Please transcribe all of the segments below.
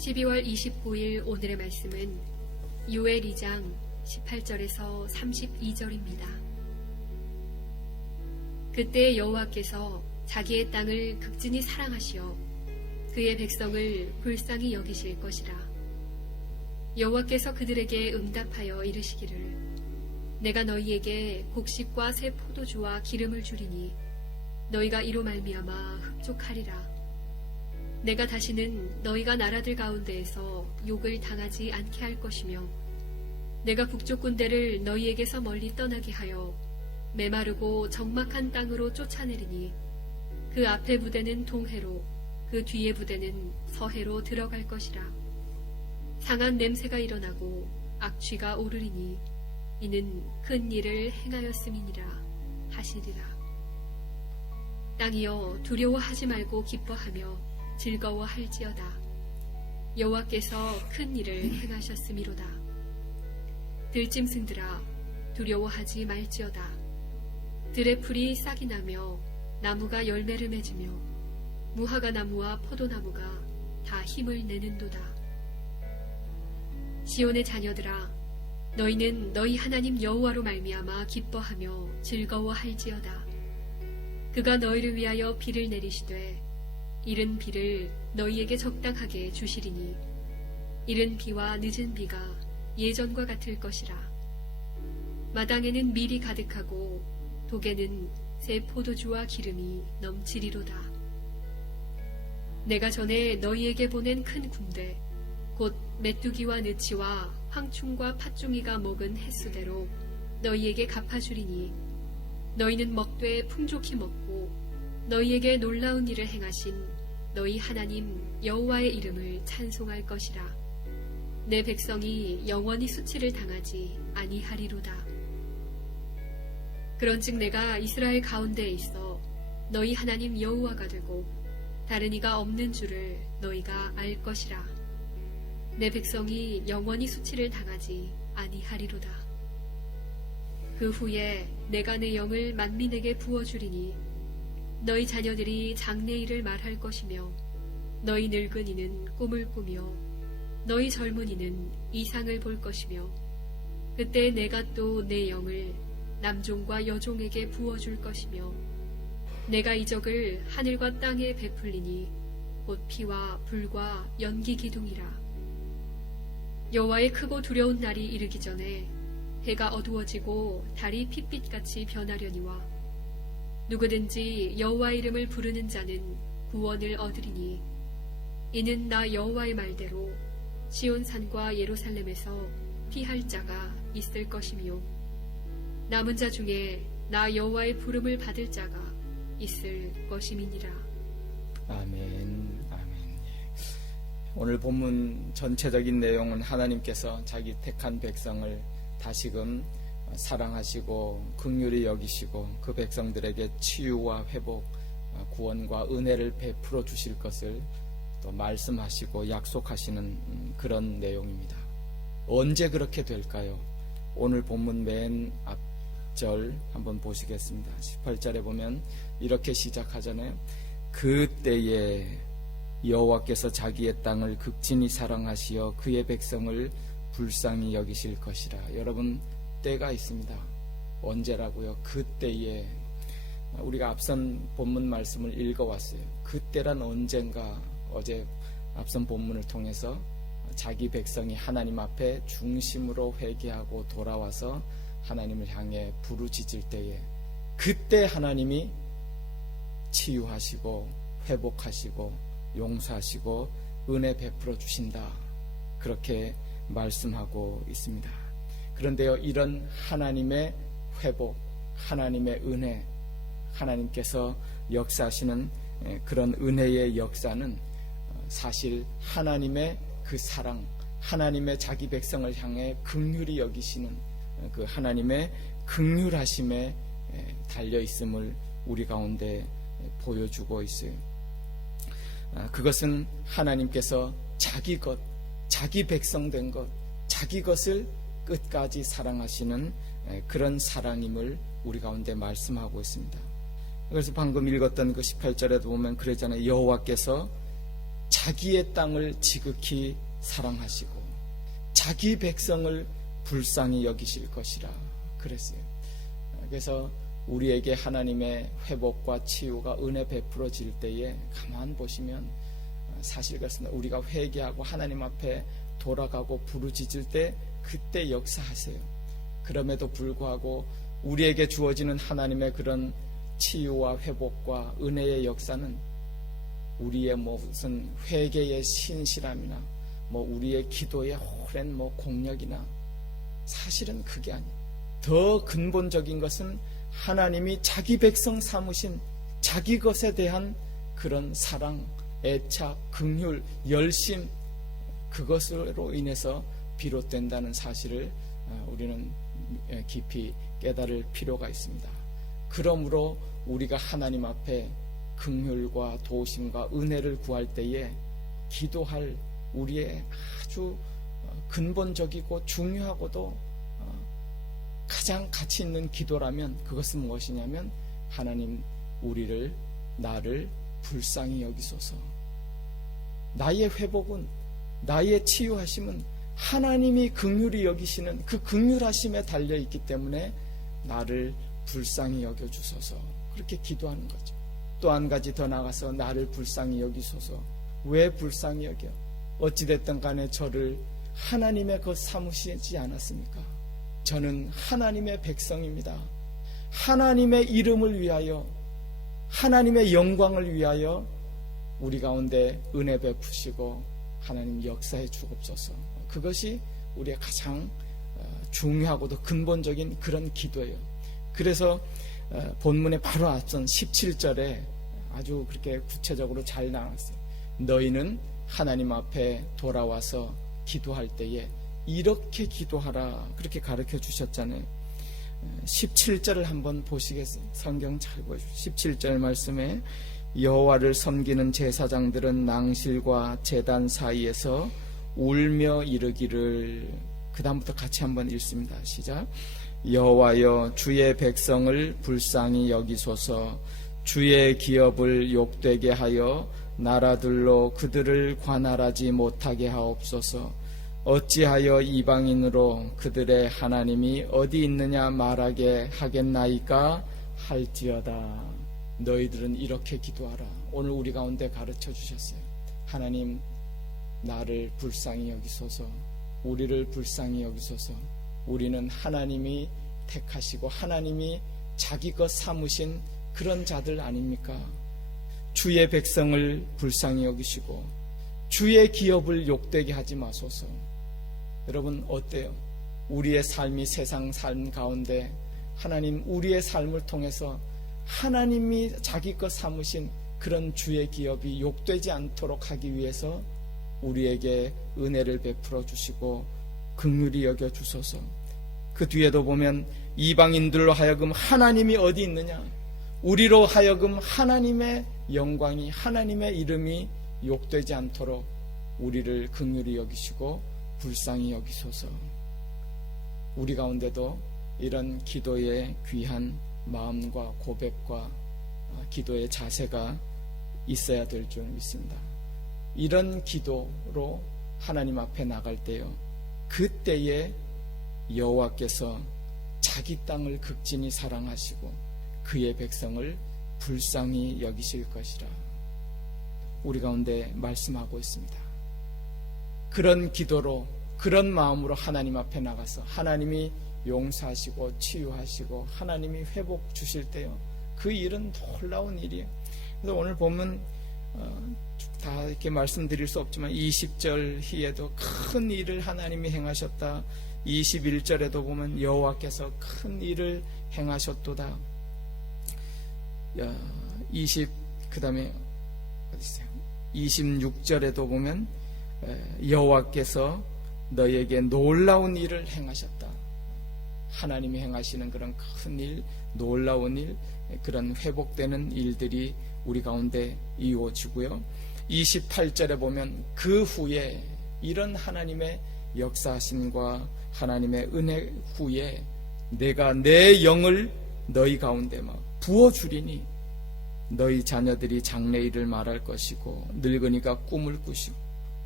12월 29일 오늘의 말씀은 요엘 2장 18절에서 32절입니다. 그때 여호와께서 자기의 땅을 극진히 사랑하시어 그의 백성을 불쌍히 여기실 것이라. 여호와께서 그들에게 응답하여 이르시기를 내가 너희에게 곡식과 새 포도주와 기름을 주리니 너희가 이로 말미암아 흡족하리라. 내가 다시는 너희가 나라들 가운데에서 욕을 당하지 않게 할 것이며 내가 북쪽 군대를 너희에게서 멀리 떠나게 하여 메마르고 적막한 땅으로 쫓아내리니 그 앞에 부대는 동해로 그 뒤에 부대는 서해로 들어갈 것이라. 상한 냄새가 일어나고 악취가 오르리니 이는 큰 일을 행하였음이니라 하시리라. 땅이여 두려워하지 말고 기뻐하며 즐거워할지어다. 여호와께서 큰 일을 행하셨음이로다. 들짐승들아 두려워하지 말지어다. 들의 풀이 싹이 나며 나무가 열매를 맺으며 무화과 나무와 포도나무가 다 힘을 내는도다. 시온의 자녀들아 너희는 너희 하나님 여호와로 말미암아 기뻐하며 즐거워할지어다. 그가 너희를 위하여 비를 내리시되 이른 비를 너희에게 적당하게 주시리니 이른 비와 늦은 비가 예전과 같을 것이라. 마당에는 밀이 가득하고 독에는 새 포도주와 기름이 넘치리로다. 내가 전에 너희에게 보낸 큰 군대 곧 메뚜기와 느치와 황충과 팥종이가 먹은 횟수대로 너희에게 갚아주리니 너희는 먹되 풍족히 먹고 너희에게 놀라운 일을 행하신 너희 하나님 여호와의 이름을 찬송할 것이라. 내 백성이 영원히 수치를 당하지 아니하리로다. 그런즉 내가 이스라엘 가운데에 있어 너희 하나님 여호와가 되고 다른 이가 없는 줄을 너희가 알 것이라. 내 백성이 영원히 수치를 당하지 아니하리로다. 그 후에 내가 내 영을 만민에게 부어주리니 너희 자녀들이 장래일을 말할 것이며 너희 늙은이는 꿈을 꾸며 너희 젊은이는 이상을 볼 것이며 그때 내가 또 내 영을 남종과 여종에게 부어줄 것이며 내가 이적을 하늘과 땅에 베풀리니 곧 피와 불과 연기 기둥이라. 여호와의 크고 두려운 날이 이르기 전에 해가 어두워지고 달이 핏빛같이 변하려니와 누구든지 여호와 이름을 부르는 자는 구원을 얻으리니 이는 나 여호와의 말대로 시온산과 예루살렘에서 피할 자가 있을 것이며 남은 자 중에 나 여호와의 부름을 받을 자가 있을 것임이니라. 아멘. 오늘 본문 전체적인 내용은 하나님께서 자기 택한 백성을 다시금 사랑하시고 긍휼히 여기시고 그 백성들에게 치유와 회복, 구원과 은혜를 베풀어 주실 것을 또 말씀하시고 약속하시는 그런 내용입니다. 언제 그렇게 될까요? 오늘 본문 맨 앞절 한번 보시겠습니다. 18절에 보면 이렇게 시작하잖아요. 그때에 여호와께서 자기의 땅을 극진히 사랑하시어 그의 백성을 불쌍히 여기실 것이라. 여러분, 때가 있습니다. 언제라고요? 그때에. 우리가 앞선 본문 말씀을 읽어왔어요. 그때란 언젠가. 어제 앞선 본문을 통해서 자기 백성이 하나님 앞에 중심으로 회개하고 돌아와서 하나님을 향해 부르짖을 때에 그때 하나님이 치유하시고 회복하시고 용서하시고 은혜 베풀어 주신다. 그렇게 말씀하고 있습니다. 그런데요, 이런 하나님의 회복, 하나님의 은혜, 하나님께서 역사하시는 그런 은혜의 역사는 사실 하나님의 그 사랑, 하나님의 자기 백성을 향해 긍휼히 여기시는 그 하나님의 긍휼하심에 달려 있음을 우리 가운데 보여주고 있어요. 그것은 하나님께서 자기 것, 자기 백성 된 것, 자기 것을 끝까지 사랑하시는 그런 사랑임을 우리 가운데 말씀하고 있습니다. 그래서 방금 읽었던 그 18절에도 보면 그러잖아요. 여호와께서 자기의 땅을 지극히 사랑하시고 자기 백성을 불쌍히 여기실 것이라 그랬어요. 그래서 우리에게 하나님의 회복과 치유가 은혜 베풀어질 때에 가만 보시면 사실 그렇습니다. 우리가 회개하고 하나님 앞에 돌아가고 부르짖을 때 그때 역사하세요. 그럼에도 불구하고 우리에게 주어지는 하나님의 그런 치유와 회복과 은혜의 역사는 우리의 무슨 회개의 신실함이나 우리의 기도의 오랜 공력이나 사실은 그게 아니에요. 더 근본적인 것은 하나님이 자기 백성 삼으신 자기 것에 대한 그런 사랑, 애착, 긍휼, 열심, 그것으로 인해서 비롯된다는 사실을 우리는 깊이 깨달을 필요가 있습니다. 그러므로 우리가 하나님 앞에 긍휼과 도우심과 은혜를 구할 때에 기도할 우리의 아주 근본적이고 중요하고도 가장 가치 있는 기도라면 그것은 무엇이냐면 하나님 나를 불쌍히 여기소서. 나의 회복은 나의 치유하심은 하나님이 긍휼히 여기시는 그 긍휼하심에 달려있기 때문에 나를 불쌍히 여겨주소서. 그렇게 기도하는 거죠. 또 한 가지 더 나가서 나를 불쌍히 여기소서. 왜 불쌍히 여겨? 어찌됐든 간에 저를 하나님의 것 삼으시지 않았습니까? 저는 하나님의 백성입니다. 하나님의 이름을 위하여 하나님의 영광을 위하여 우리 가운데 은혜 베푸시고 하나님 역사해 주옵소서. 그것이 우리의 가장 중요하고도 근본적인 그런 기도예요. 그래서 본문의 바로 앞선 17절에 아주 그렇게 구체적으로 잘 나왔어요. 너희는 하나님 앞에 돌아와서 기도할 때에 이렇게 기도하라, 그렇게 가르쳐 주셨잖아요. 17절을 한번 보시겠어요? 성경 잘 보여주세요. 17절 말씀에 여호와를 섬기는 제사장들은 낭실과 제단 사이에서 울며 이르기를, 그 다음부터 같이 한번 읽습니다. 시작. 여호와여, 주의 백성을 불쌍히 여기소서. 주의 기업을 욕되게 하여 나라들로 그들을 관할하지 못하게 하옵소서. 어찌하여 이방인으로 그들의 하나님이 어디 있느냐 말하게 하겠나이까 할지어다. 너희들은 이렇게 기도하라. 오늘 우리 가운데 가르쳐 주셨어요. 하나님, 나를 불쌍히 여기소서. 우리를 불쌍히 여기소서. 우리는 하나님이 택하시고 하나님이 자기 것 삼으신 그런 자들 아닙니까? 주의 백성을 불쌍히 여기시고 주의 기업을 욕되게 하지 마소서. 여러분 어때요? 우리의 삶이 세상 삶 가운데 하나님 우리의 삶을 통해서 하나님이 자기 것 삼으신 그런 주의 기업이 욕되지 않도록 하기 위해서 우리에게 은혜를 베풀어 주시고 긍휼히 여겨 주소서. 그 뒤에도 보면 이방인들로 하여금 하나님이 어디 있느냐, 우리로 하여금 하나님의 영광이, 하나님의 이름이 욕되지 않도록 우리를 긍휼히 여기시고 불쌍히 여기소서. 우리 가운데도 이런 기도의 귀한 마음과 고백과 기도의 자세가 있어야 될 줄 믿습니다. 이런 기도로 하나님 앞에 나갈 때요, 그때에 여호와께서 자기 땅을 극진히 사랑하시고 그의 백성을 불쌍히 여기실 것이라 우리 가운데 말씀하고 있습니다. 그런 기도로, 그런 마음으로 하나님 앞에 나가서 하나님이 용서하시고 치유하시고 하나님이 회복 주실 때요, 그 일은 놀라운 일이에요. 그래서 오늘 보면 다 이렇게 말씀드릴 수 없지만 20절 희에도 큰 일을 하나님이 행하셨다. 21절에도 보면 여호와께서 큰 일을 행하셨도다. 그 다음에 어디 있어요? 26절에도 보면 여호와께서 너에게 놀라운 일을 행하셨다. 하나님이 행하시는 그런 큰 일, 놀라운 일, 그런 회복되는 일들이 우리 가운데 이루어지고요. 28절에 보면 그 후에 이런 하나님의 역사하심과 하나님의 은혜 후에 내가 내 영을 너희 가운데 막 부어주리니, 너희 자녀들이 장래일을 말할 것이고 늙은이가 꿈을 꾸시고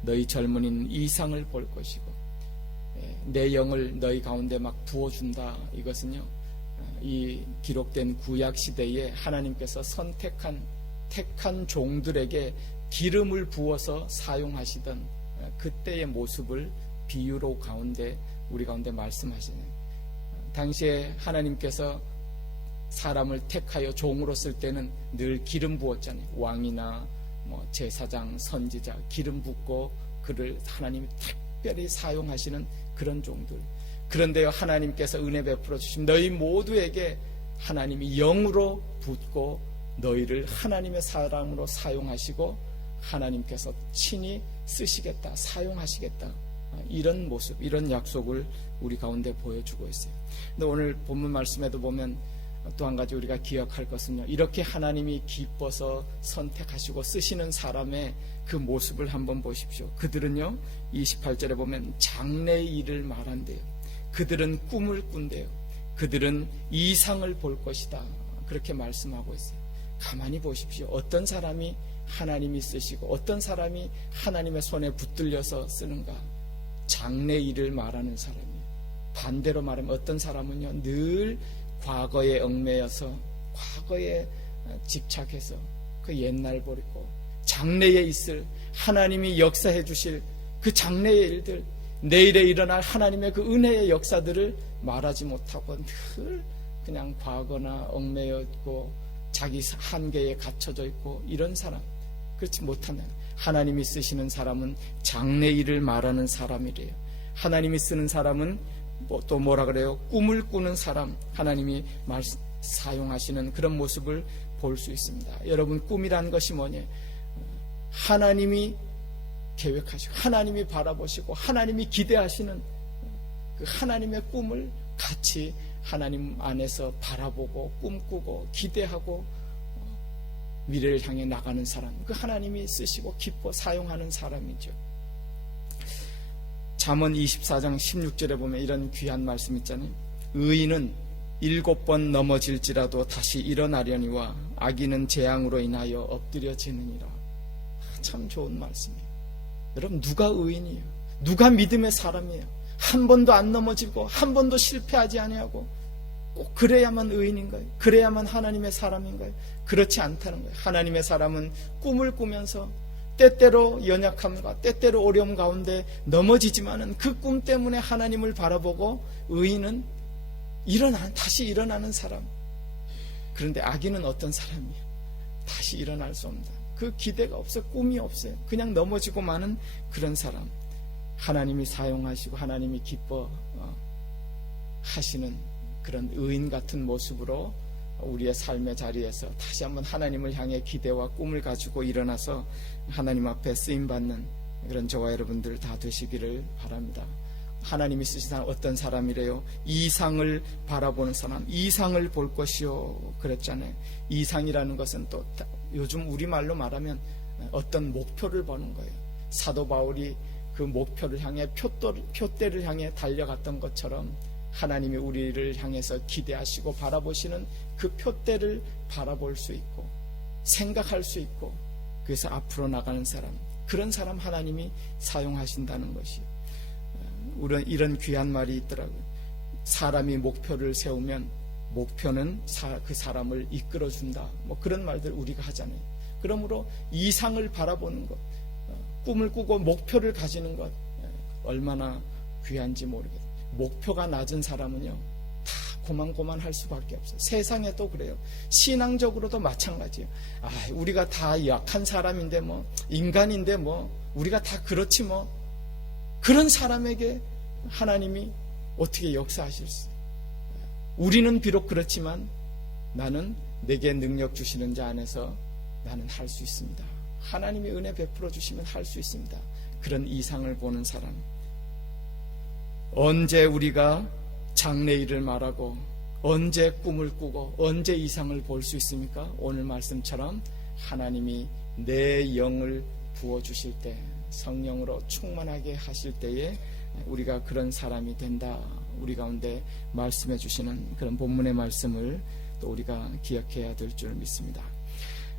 너희 젊은이는 이상을 볼 것이고 내 영을 너희 가운데 막 부어준다. 이것은요, 이 기록된 구약 시대에 하나님께서 택한 종들에게 기름을 부어서 사용하시던 그때의 모습을 비유로 우리 가운데 말씀하시네요. 당시에 하나님께서 사람을 택하여 종으로 쓸 때는 늘 기름 부었잖아요. 왕이나 제사장, 선지자 기름 붓고 그를 하나님이 특별히 사용하시는 그런 종들. 그런데요, 하나님께서 은혜 베풀어 주신 너희 모두에게 하나님이 영으로 붓고 너희를 하나님의 사람으로 사용하시고 하나님께서 친히 쓰시겠다, 사용하시겠다. 이런 모습, 이런 약속을 우리 가운데 보여주고 있어요. 근데 오늘 본문 말씀에도 보면 또 한 가지 우리가 기억할 것은요, 이렇게 하나님이 기뻐서 선택하시고 쓰시는 사람의 그 모습을 한번 보십시오. 그들은요, 28절에 보면 장래의 일을 말한대요. 그들은 꿈을 꾼대요. 그들은 이상을 볼 것이다. 그렇게 말씀하고 있어요. 가만히 보십시오. 어떤 사람이 하나님이 쓰시고 어떤 사람이 하나님의 손에 붙들려서 쓰는가? 장래의 일을 말하는 사람이에요. 반대로 말하면 어떤 사람은요, 늘 과거에 얽매여서 과거에 집착해서 그 옛날 버리고 장래에 있을 하나님이 역사해 주실 그 장래의 일들, 내일에 일어날 하나님의 그 은혜의 역사들을 말하지 못하고 늘 그냥 과거나 얽매여 있고 자기 한계에 갇혀져 있고 이런 사람, 그렇지 못하는 하나님이 쓰시는 사람은 장래의 일을 말하는 사람이래요. 하나님이 쓰는 사람은 또 뭐라 그래요? 꿈을 꾸는 사람, 하나님이 사용하시는 그런 모습을 볼 수 있습니다. 여러분, 꿈이라는 것이 뭐냐? 하나님이 계획하시고 하나님이 바라보시고 하나님이 기대하시는 그 하나님의 꿈을 같이 하나님 안에서 바라보고 꿈꾸고 기대하고 미래를 향해 나가는 사람, 그 하나님이 쓰시고 기뻐 사용하는 사람이죠. 잠언 24장 16절에 보면 이런 귀한 말씀 있잖아요. 의인은 7번 넘어질지라도 다시 일어나려니와 악인은 재앙으로 인하여 엎드려지느니라. 참 좋은 말씀이에요. 여러분, 누가 의인이에요? 누가 믿음의 사람이에요? 한 번도 안 넘어지고 한 번도 실패하지 아니하고 꼭 그래야만 의인인가요? 그래야만 하나님의 사람인가요? 그렇지 않다는 거예요. 하나님의 사람은 꿈을 꾸면서 때때로 연약함과 때때로 어려움 가운데 넘어지지만은 그 꿈 때문에 하나님을 바라보고 의인은 다시 일어나는 사람. 그런데 악인은 어떤 사람이에요? 다시 일어날 수 없다. 그 기대가 없어요. 꿈이 없어요. 그냥 넘어지고 마는 그런 사람. 하나님이 사용하시고 하나님이 기뻐 하시는 그런 의인 같은 모습으로 우리의 삶의 자리에서 다시 한번 하나님을 향해 기대와 꿈을 가지고 일어나서 하나님 앞에 쓰임받는 그런 저와 여러분들 다 되시기를 바랍니다. 하나님이 쓰신 사람 어떤 사람이래요? 이상을 바라보는 사람, 이상을 볼 것이요 그랬잖아요. 이상이라는 것은 또 요즘 우리말로 말하면 어떤 목표를 보는 거예요. 사도 바울이 그 목표를 향해 표대를 향해 달려갔던 것처럼 하나님이 우리를 향해서 기대하시고 바라보시는 그 표대를 바라볼 수 있고 생각할 수 있고 그래서 앞으로 나가는 사람, 그런 사람 하나님이 사용하신다는 것이요. 이런 귀한 말이 있더라고요. 사람이 목표를 세우면 목표는 그 사람을 이끌어준다. 뭐 그런 말들 우리가 하잖아요. 그러므로 이상을 바라보는 것, 꿈을 꾸고 목표를 가지는 것 얼마나 귀한지 모르겠어요. 목표가 낮은 사람은요 다 고만고만할 수밖에 없어요. 세상에도 그래요. 신앙적으로도 마찬가지예요. 우리가 다 약한 사람인데 뭐 인간인데 뭐 우리가 다 그렇지 뭐 그런 사람에게 하나님이 어떻게 역사하실 수 있어요? 우리는 비록 그렇지만 나는 내게 능력 주시는 자 안에서 나는 할 수 있습니다. 하나님이 은혜 베풀어 주시면 할 수 있습니다. 그런 이상을 보는 사람. 언제 우리가 장래일을 말하고 언제 꿈을 꾸고 언제 이상을 볼 수 있습니까? 오늘 말씀처럼 하나님이 내 영을 부어주실 때, 성령으로 충만하게 하실 때에 우리가 그런 사람이 된다. 우리 가운데 말씀해 주시는 그런 본문의 말씀을 또 우리가 기억해야 될 줄 믿습니다.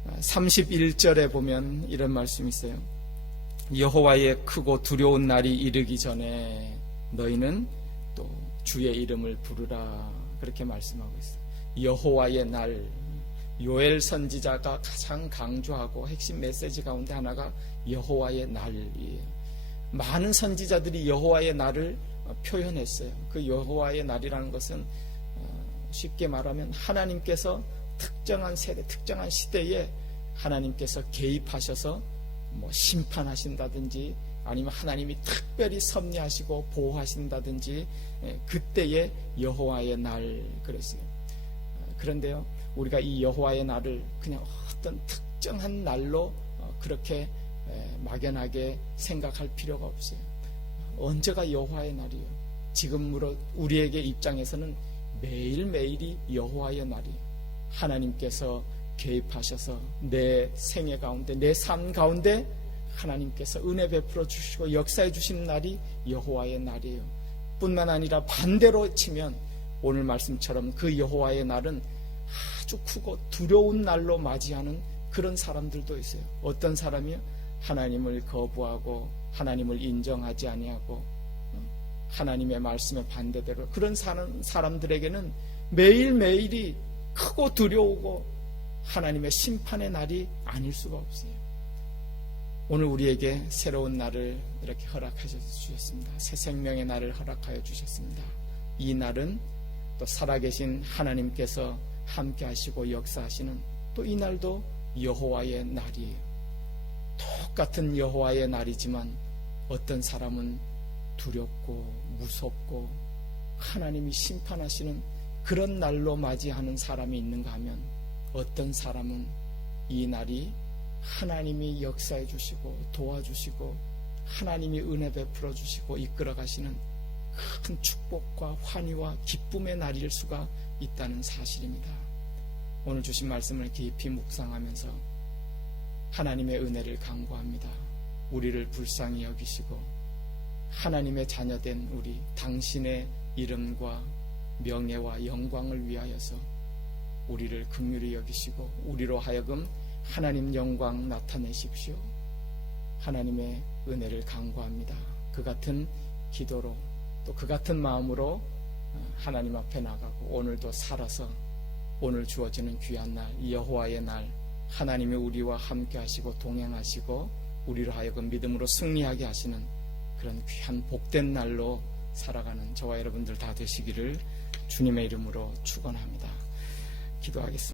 31절에 보면 이런 말씀이 있어요. 여호와의 크고 두려운 날이 이르기 전에 너희는 또 주의 이름을 부르라, 그렇게 말씀하고 있어요. 여호와의 날, 요엘 선지자가 가장 강조하고 핵심 메시지 가운데 하나가 여호와의 날이에요. 많은 선지자들이 여호와의 날을 표현했어요. 그 여호와의 날이라는 것은 쉽게 말하면 하나님께서 특정한 세대, 특정한 시대에 하나님께서 개입하셔서 심판하신다든지 아니면 하나님이 특별히 섭리하시고 보호하신다든지 그때의 여호와의 날 그랬어요. 그런데요, 우리가 이 여호와의 날을 그냥 어떤 특정한 날로 그렇게 막연하게 생각할 필요가 없어요. 언제가 여호와의 날이에요? 지금으로 우리에게 입장에서는 매일매일이 여호와의 날이에요. 하나님께서 개입하셔서 내 생애 가운데, 내 삶 가운데 하나님께서 은혜 베풀어 주시고 역사해 주시는 날이 여호와의 날이에요. 뿐만 아니라 반대로 치면 오늘 말씀처럼 그 여호와의 날은 아주 크고 두려운 날로 맞이하는 그런 사람들도 있어요. 어떤 사람이요? 하나님을 거부하고 하나님을 인정하지 아니하고 하나님의 말씀에 반대대로 그런 사람들에게는 매일매일이 크고 두려우고 하나님의 심판의 날이 아닐 수가 없어요. 오늘 우리에게 새로운 날을 이렇게 허락하셔 주셨습니다. 새 생명의 날을 허락하여 주셨습니다. 이 날은 또 살아계신 하나님께서 함께 하시고 역사하시는 또 이 날도 여호와의 날이에요. 똑같은 여호와의 날이지만 어떤 사람은 두렵고 무섭고 하나님이 심판하시는 그런 날로 맞이하는 사람이 있는가 하면 어떤 사람은 이 날이 하나님이 역사해 주시고 도와주시고 하나님이 은혜 베풀어 주시고 이끌어 가시는 큰 축복과 환희와 기쁨의 날일 수가 있다는 사실입니다. 오늘 주신 말씀을 깊이 묵상하면서 하나님의 은혜를 간구합니다. 우리를 불쌍히 여기시고 하나님의 자녀된 우리 당신의 이름과 명예와 영광을 위하여서 우리를 긍휼히 여기시고 우리로 하여금 하나님 영광 나타내십시오. 하나님의 은혜를 간구합니다. 그 같은 기도로 또 그 같은 마음으로 하나님 앞에 나가고 오늘도 살아서 오늘 주어지는 귀한 날, 여호와의 날, 하나님이 우리와 함께 하시고 동행하시고 우리로 하여금 믿음으로 승리하게 하시는 그런 귀한 복된 날로 살아가는 저와 여러분들 다 되시기를 주님의 이름으로 축원합니다. 기도하겠습니다.